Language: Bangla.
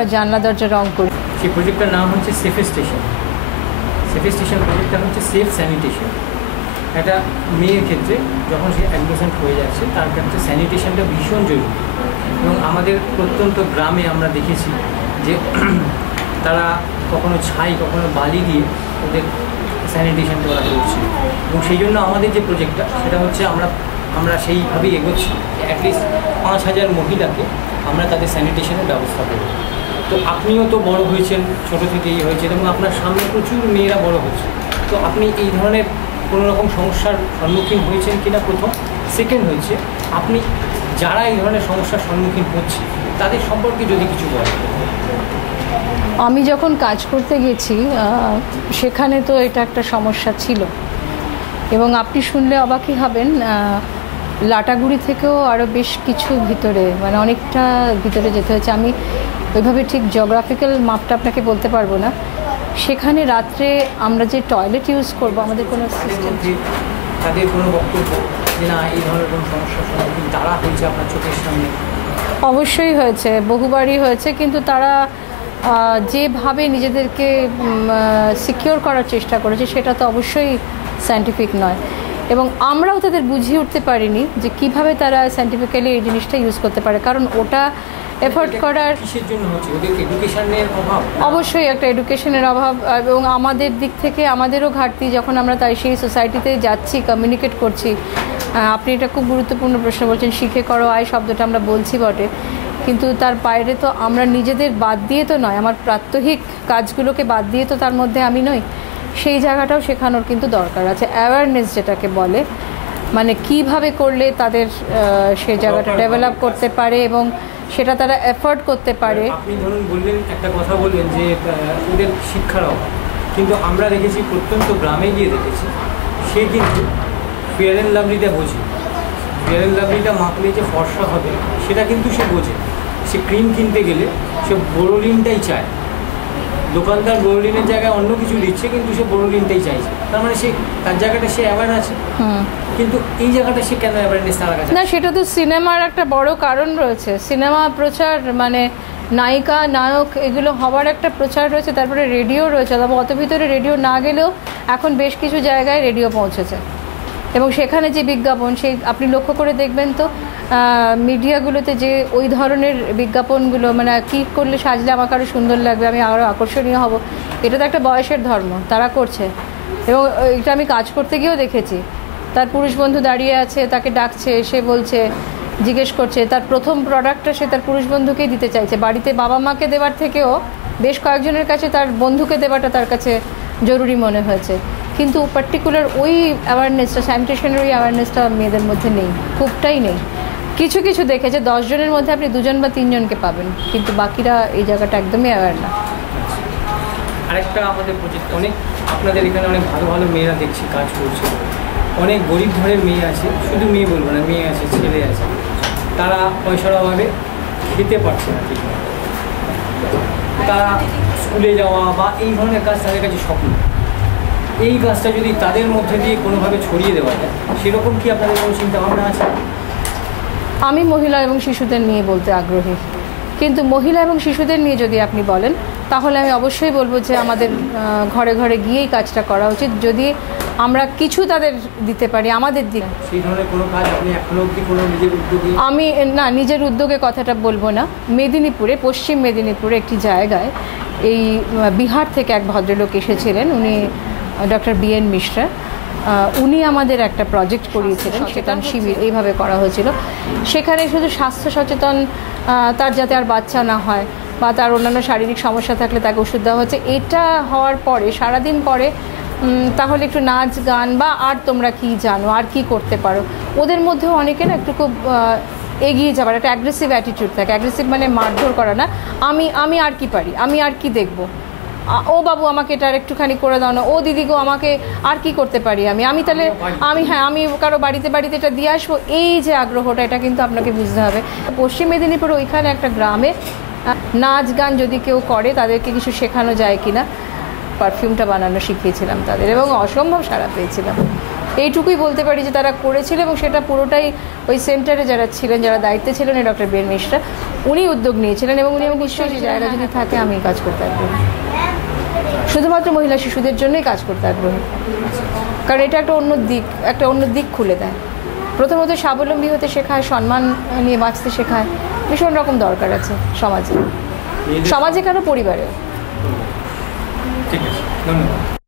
আমরা জানলা দরজা রং করি। সেই প্রজেক্টটার নাম হচ্ছে সেফ স্টেশন। সেফ স্টেশন প্রজেক্টটা হচ্ছে সেফ স্যানিটেশন। একটা মেয়ের ক্ষেত্রে যখন সে অ্যাডমিশন হয়ে যাচ্ছে তার ক্ষেত্রে স্যানিটেশনটা ভীষণ জরুরি। এবং আমাদের প্রত্যন্ত গ্রামে আমরা দেখেছি যে তারা কখনো ছাই কখনো বালি দিয়ে ওদের স্যানিটেশনটা ওরা করছে। এবং সেই জন্য আমাদের যে প্রজেক্টটা সেটা হচ্ছে আমরা সেইভাবেই এগোচ্ছি যে অ্যাটলিস্ট 5,000 মহিলাকে আমরা তাদের স্যানিটেশনের ব্যবস্থা করব। তো আপনিও তো বড় হয়েছেন, ছোটো থেকেই হয়েছেন এবং আপনার সামনে প্রচুর মেয়েরা বড় হচ্ছে। তো আপনি এই ধরনের কোনো রকম সমস্যার সম্মুখীন হয়েছেন কিনা প্রথম? সেকেন্ড হচ্ছে আপনি যারা এই ধরনের সমস্যার সম্মুখীন হচ্ছে তাদের সম্পর্কে যদি কিছু বলেন। আমি যখন কাজ করতে গেছি সেখানে তো এটা একটা সমস্যা ছিল এবং আপনি শুনলে অবাকই হবেন, লাটাগুড়ি থেকেও আরও বেশ কিছু ভিতরে, মানে অনেকটা ভিতরে যেতে হয়েছে। আমি ওইভাবে ঠিক জিওগ্রাফিক্যাল মাপটা আপনাকে বলতে পারবো না। সেখানে রাত্রে আমরা যে টয়লেট ইউজ করব আমাদের কোনো সিস্টেম, তাদের কোনো বক্তব্য যে না এই ধরনের কোনো সমস্যার সম্মুখীন তারা হয়েছে আপনার চোখের সামনে? অবশ্যই হয়েছে, বহুবারই হয়েছে, কিন্তু তারা যেভাবে নিজেদেরকে সিকিওর করার চেষ্টা করেছে সেটা তো অবশ্যই সায়েন্টিফিক নয়। এবং আমরাও তাদের বুঝিয়ে উঠতে পারিনি যে কিভাবে তারা সায়েন্টিফিক্যালি এই জিনিসটা ইউজ করতে পারে, কারণ ওটা এফোর্ট করার কিসের জন্য হচ্ছে? ওদের এডুকেশনের অভাব? অবশ্যই একটা এডুকেশনের অভাব এবং আমাদের দিক থেকে আমাদেরও ঘাটতি। যখন আমরা তাই সেই সোসাইটিতে যাচ্ছি, কমিউনিকেট করছি, আপনি এটা খুব গুরুত্বপূর্ণ প্রশ্ন বলছেন, শিখে করো আয় শব্দটা আমরা বলছি বটে, কিন্তু তার বাইরে তো আমরা নিজেদের বাদ দিয়ে তো নয়, আমার প্রাত্যহিক কাজগুলোকে বাদ দিয়ে তো তার মধ্যে আমি নই। সেই জায়গাটাও শেখানোর কিন্তু দরকার আছে, অ্যাওয়ারনেস যেটাকে বলে, মানে কিভাবে করলে তাদের সেই জায়গাটা ডেভেলপ করতে পারে এবং সেটা তারা এফোর্ড করতে পারে। আপনি ধরুন বললেন, একটা কথা বললেন যে ওদের শিক্ষার অভাব, কিন্তু আমরা দেখেছি প্রত্যন্ত গ্রামে গিয়ে দেখেছি সে কিন্তু ফেয়ার অ্যান্ড লাভলিটা বোঝে। ফেয়ার অ্যান্ড লাভলিটা মাখলে যে ফর্সা হবে সেটা কিন্তু সে বোঝে। সে ক্রিম কিনতে গেলে সে বোরোলিনটাই চায়, দোকানদার বোরোলিনের জায়গায় অন্য কিছু দিচ্ছে কিন্তু সে বোরোলিনটাই চাইছে। তার মানে সে তার জায়গাটা সে অ্যাওয়ার আছে, কিন্তু এই জায়গাটা সে কেন অ্যাওয়ারনেস তার কাছে না? সেটা তো সিনেমার একটা বড় কারণ রয়েছে, সিনেমা প্রচার, মানে নায়িকা নায়ক এগুলো হওয়ার একটা প্রচার রয়েছে, তারপরে রেডিও রয়েছে। তবে অত ভিতরে রেডিও না গেলেও এখন বেশ কিছু জায়গায় রেডিও পৌঁছেছে এবং সেখানে যে বিজ্ঞাপন, সেই আপনি লক্ষ্য করে দেখবেন তো মিডিয়াগুলোতে যে ওই ধরনের বিজ্ঞাপনগুলো, মানে কী করলে সাজলে আমাকে আরও সুন্দর লাগবে, আমি আরও আকর্ষণীয় হব, এটা তো একটা বয়সের ধর্ম, তারা করছে। এবং এটা আমি কাজ করতে গিয়েও দেখেছি, তার পুরুষ বন্ধু দাঁড়িয়ে আছে, তাকে ডাকছে, সে বলছে, জিজ্ঞেস করছে, তার প্রথম প্রোডাক্টটা সে তার পুরুষ বন্ধুকেই দিতে চাইছে। বাড়িতে বাবা মাকে দেওয়ার থেকেও বেশ কয়েকজনের কাছে তার বন্ধুকে দেওয়াটা তার কাছে জরুরি মনে হয়েছে। কিন্তু পার্টিকুলার ওই অ্যাওয়ারনেসটা, স্যানিটেশনের ওই অ্যাওয়ারনেসটা মেয়েদের মধ্যে নেই, খুবটাই নেই। কিছু কিছু দেখেছে 10 জনের মধ্যে আপনি 2 জন বা 3 জনকে পাবেন, কিন্তু বাকিরা এই জায়গাটা একদমই অ্যাওয়ার না। আরেকটা আমাদের প্রজেক্ট, অনেক আপনাদের এখানে অনেক ভালো ভালো মেয়েরা দেখছি কাজ করছে, অনেক গরিব ঘরের মেয়ে আছে, শুধু মেয়ে বলবো না, মেয়ে আছে, ছেলে আছে, তারা পয়সার অভাবে খেতে পারছে না ঠিক মতো, তারা স্কুলে যাওয়া বা এই ধরনের কাজ তাদের কাছে স্বপ্ন। এই কাজটা যদি তাদের মধ্যে দিয়ে কোনোভাবে ছড়িয়ে দেওয়া যায়, সেরকম কি আপনাদের কোনো চিন্তাভাবনা আছে? আমি মহিলা এবং শিশুদের নিয়ে বলতে আগ্রহী, কিন্তু মহিলা এবং শিশুদের নিয়ে যদি আপনি বলেন তাহলে আমি অবশ্যই বলবো যে আমাদের ঘরে ঘরে গিয়েই কাজটা করা উচিত, যদি আমরা কিছু তাদের দিতে পারি আমাদের দিক। সেই ধরনের কোনো কাজ আপনি এখনো অবধি কোনো নিজের উদ্যোগে? আমি না, নিজের উদ্যোগে কথাটা বলবো না। মেদিনীপুরে, পশ্চিম মেদিনীপুরে একটি জায়গায় এই বিহার থেকে এক ভদ্রলোক এসেছিলেন, উনি ডক্টর BN মিশ্রা, উনি আমাদের একটা প্রজেক্ট করিয়েছিলেন, সচেতন শিবির এইভাবে করা হয়েছিল। সেখানে শুধু স্বাস্থ্য সচেতন, তার যাতে আর বাচ্চা না হয় বা তার অন্যান্য শারীরিক সমস্যা থাকলে তাকে ওষুধ দেওয়া হচ্ছে, এটা হওয়ার পরে সারাদিন পরে তাহলে একটু নাচ গান বা আর তোমরা কি জানো আর কি করতে পারো, ওদের মধ্যেও অনেকে না একটু খুব এগিয়ে যাবার একটা অ্যাগ্রেসিভ অ্যাটিটিউড থাকে। অ্যাগ্রেসিভ মানে মারধর করা না, আমি আর কি পারি, আমি আর কি দেখবো, ও বাবু আমাকে এটা একটুখানি করে দাও না, ও দিদি গো আমাকে আর কি করতে পারি, আমি তাহলে আমি কারো বাড়িতে এটা দিয়ে আসবো, এই যে আগ্রহটা, এটা কিন্তু আপনাকে বুঝতে হবে। পশ্চিম মেদিনীপুরে ওইখানে একটা গ্রামে নাচ গান যদি কেউ করে তাদেরকে কিছু শেখানো যায় কিনা, পারফিউমটা বানানো শিখিয়েছিলাম তাদের এবং অসম্ভব সাড়া পেয়েছিলাম। এইটুকুই বলতে পারি যে তারা করেছিল, এবং সেটা পুরোটাই ওই সেন্টারে যারা ছিলেন, যারা দায়িত্বে ছিলেন, এই ডক্টর বীর মিশ্রা, উনি উদ্যোগ নিয়েছিলেন, এবং উনি নিশ্চয়ই যে জায়গা যদি থাকে আমি কাজ করতে আগ্রহী। শুধুমাত্র মহিলা শিশুদের জন্যই কাজ করতে আগ্রহী, কারণ এটা একটা অন্য দিক খুলে দেয়। প্রথমত স্বাবলম্বী হতে শেখায়, সম্মান নিয়ে বাঁচতে শেখায়, ভীষণ রকম দরকার আছে সমাজে, কেন পরিবারে। ঠিক আছে, ধন্যবাদ।